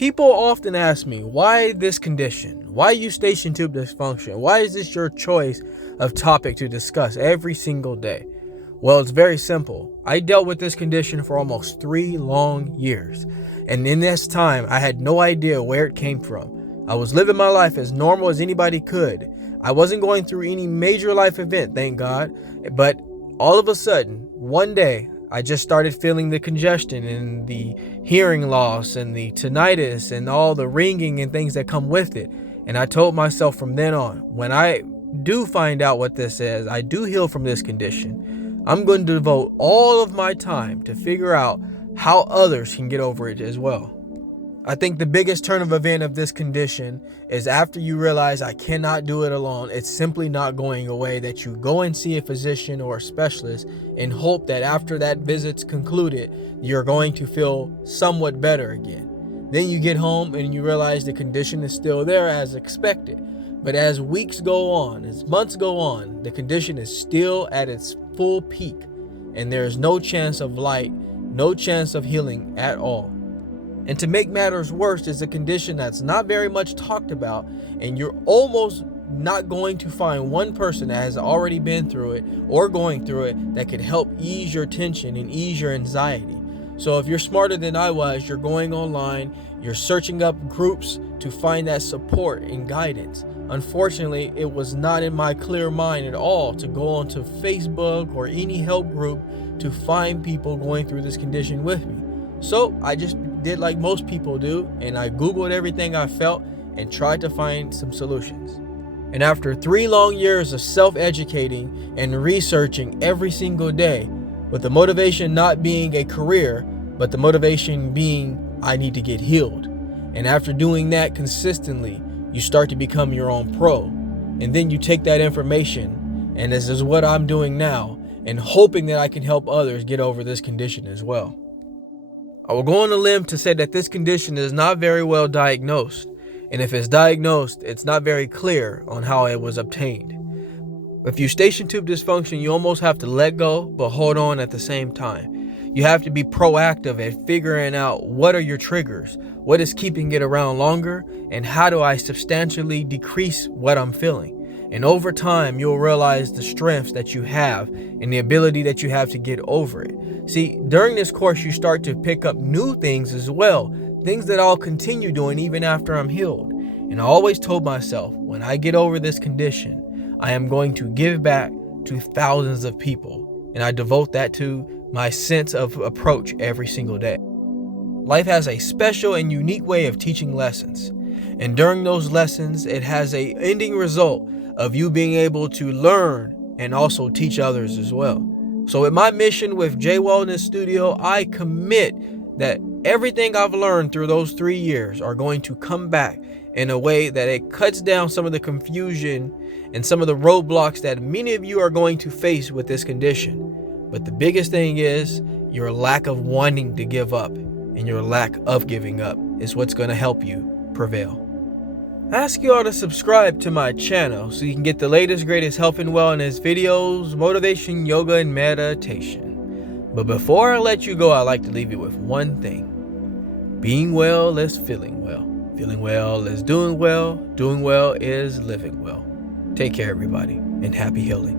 People often ask me, why this condition? Why Eustachian Tube Dysfunction? Why is this your choice of topic to discuss every single day? Well, it's very simple. I dealt with this condition for almost 3 long years. And in this time, I had no idea where it came from. I was living my life as normal as anybody could. I wasn't going through any major life event, thank God. But all of a sudden, one day, I just started feeling the congestion and the hearing loss and the tinnitus and all the ringing and things that come with it. And I told myself from then on, when I do find out what this is, I do heal from this condition, I'm going to devote all of my time to figure out how others can get over it as well. I think the biggest turn of event of this condition is after you realize I cannot do it alone, it's simply not going away, that you go and see a physician or a specialist and hope that after that visit's concluded, you're going to feel somewhat better again. Then you get home and you realize the condition is still there as expected. But as weeks go on, as months go on, the condition is still at its full peak and there is no chance of light, no chance of healing at all. And to make matters worse, is a condition that's not very much talked about, and you're almost not going to find one person that has already been through it or going through it that could help ease your tension and ease your anxiety. So if you're smarter than I was, you're going online, you're searching up groups to find that support and guidance. Unfortunately, it was not in my clear mind at all to go onto Facebook or any help group to find people going through this condition with me. So I just did like most people do, and I Googled everything I felt and tried to find some solutions. And after 3 long years of self-educating and researching every single day, with the motivation not being a career, but the motivation being I need to get healed. And after doing that consistently, you start to become your own pro. And then you take that information, and this is what I'm doing now, and hoping that I can help others get over this condition as well. I will go on a limb to say that this condition is not very well diagnosed, and if it's diagnosed, it's not very clear on how it was obtained. With Eustachian Tube Dysfunction, you almost have to let go, but hold on at the same time. You have to be proactive at figuring out what are your triggers, what is keeping it around longer, and how do I substantially decrease what I'm feeling. And over time, you'll realize the strengths that you have and the ability that you have to get over it. See, during this course, you start to pick up new things as well, things that I'll continue doing even after I'm healed. And I always told myself, when I get over this condition, I am going to give back to thousands of people. And I devote that to my sense of approach every single day. Life has a special and unique way of teaching lessons. And during those lessons, it has an ending result of you being able to learn and also teach others as well. So with my mission with J Wellness Studio, I commit that everything I've learned through those 3 years are going to come back in a way that it cuts down some of the confusion and some of the roadblocks that many of you are going to face with this condition. But the biggest thing is your lack of wanting to give up, and your lack of giving up is what's going to help you prevail. I ask you all to subscribe to my channel so you can get the latest, greatest health and wellness videos, motivation, yoga, and meditation. But before I let you go, I'd like to leave you with one thing. Being well is feeling well. Feeling well is doing well. Doing well is living well. Take care, everybody, and happy healing.